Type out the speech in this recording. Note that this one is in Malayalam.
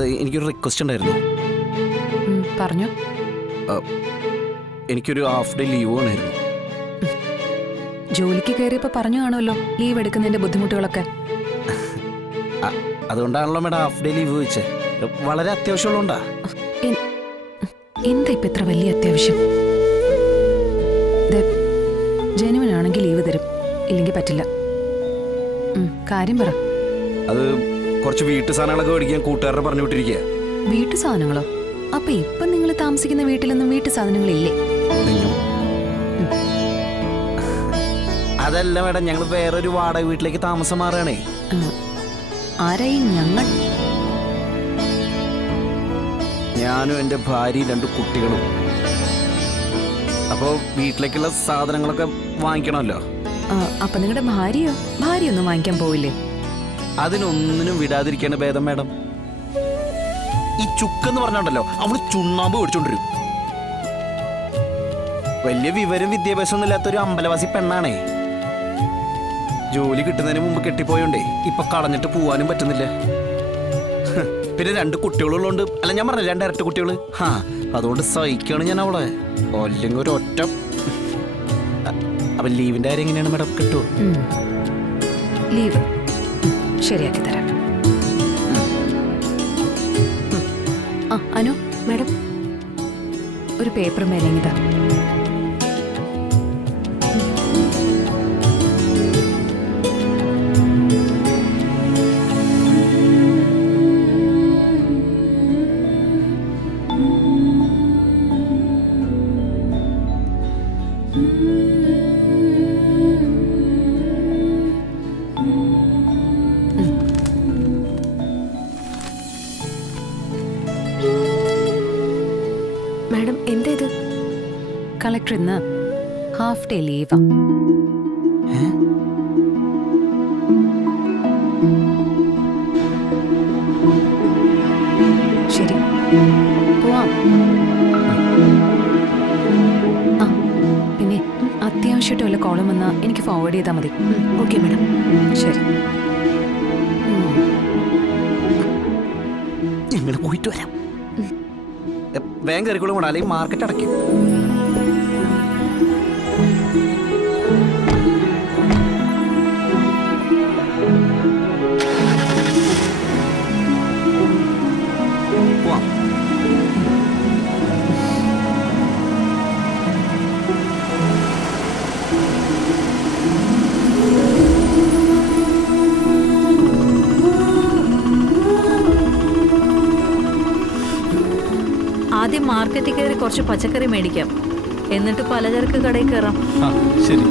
അത് എനിക്കൊരു റിക്വസ്റ്റ് ഉണ്ടായിരുന്നു. പറഞ്ഞു. എനിക്കൊരു ഹാഫ് ഡേ ലീവ് വേണമായിരുന്നു. ജോലിക്ക് കയറിയപ്പോൾ പറഞ്ഞു കാണുമല്ലോ ലീവ് എടുക്കുന്നതിന്റെ ബുദ്ധിമുട്ടുകളൊക്കെ. അതുകൊണ്ടാണല്ലോ മേഡം ഹാഫ് ഡേ ലീവ് ചോദിച്ചേ. വളരെ അത്യാവശ്യമുള്ളതുകൊണ്ടാ. എന്താ ഇപ്പം ഇത്ര വലിയ അത്യാവശ്യം? ജനുവിനാണെങ്കിൽ ലീവ് തരും, ഇല്ലെങ്കിൽ പറ്റില്ല. കാര്യം പറ. അത് കുറച്ച് വീട്ടു സാധനങ്ങളൊക്കെ മേടിക്കാൻ കൂട്ടുകാരെ പറഞ്ഞു വിട്ടിരിക്കുക. വീട്ടു സാധനങ്ങളോ? അപ്പൊ ഇപ്പൊ നിങ്ങൾ താമസിക്കുന്ന വീട്ടിലൊന്നും വീട്ടു സാധനങ്ങളില്ലേ? അതല്ല മേഡം, ഞങ്ങൾ വേറൊരു വാടക വീട്ടിലേക്ക് താമസം മാറുകയാണേ. ആരായി ഞങ്ങൾ? ഞാനും എൻ്റെ ഭാര്യയും 2 കുട്ടികളും. അപ്പോൾ വീട്ടിലേക്കുള്ള സാധനങ്ങളൊക്കെ വാങ്ങിക്കണമല്ലോ. അപ്പൊ നിങ്ങളുടെ ഭാര്യയൊന്നും വാങ്ങിക്കാൻ പോവില്ലേ? അതിനൊന്നിനും വിടാതിരിക്കാണ് ഭേദം മേഡം. ഈ ചുക്കെന്ന് പറഞ്ഞോണ്ടല്ലോ, അവള് ചുണ്ണാമ്പ് മേടിച്ചോണ്ടിരും. വലിയ വിവരം വിദ്യാഭ്യാസം ഒന്നും ഇല്ലാത്തൊരു അമ്പലവാസി പെണ്ണാണേ. ജോലി കിട്ടുന്നതിന് മുമ്പ് കെട്ടിപ്പോയോണ്ടേ ഇപ്പൊ കളഞ്ഞിട്ട് പോവാനും പറ്റുന്നില്ല. പിന്നെ 2 കുട്ടികളുള്ളതുകൊണ്ട്, അല്ല ഞാൻ പറഞ്ഞ 2 ഇരട്ട കുട്ടികള്. അതുകൊണ്ട് സഹിക്കാണ് ഞാൻ അവളെ. അല്ലെങ്കിൽ ഒരു ഒറ്റ. അപ്പൊ ലീവിന്റെ കാര്യം എങ്ങനെയാണ് മേഡം, കിട്ടുമോ? ലീവ് ശരിയാക്കി തരാം. അനു മാഡം, ഒരു പേപ്പർ മേലെങ്കിതാ. മാഡം എന്താ ഇത്? കളക്ടർ ഇന്ന് ഹാഫ് ഡേ ലീവാ. ശരി, പോവാം. പിന്നെ അത്യാവശ്യമായിട്ട് വല്ല കോളം വന്നാൽ എനിക്ക് ഫോർവേഡ് ചെയ്താൽ മതി. Okay madam. ശരി, ഞങ്ങൾ പോയിട്ട് വരാം. വേഗം കറിക്കുളം കൂടെ, അല്ലെങ്കിൽ മാർക്കറ്റ് അടയ്ക്കും. പോവാം. ആദ്യം മാർക്കറ്റിൽ കയറി കുറച്ച് പച്ചക്കറി മേടിക്കാം, എന്നിട്ട് പലചരക്ക് കടയിൽ കയറാം. ശരി.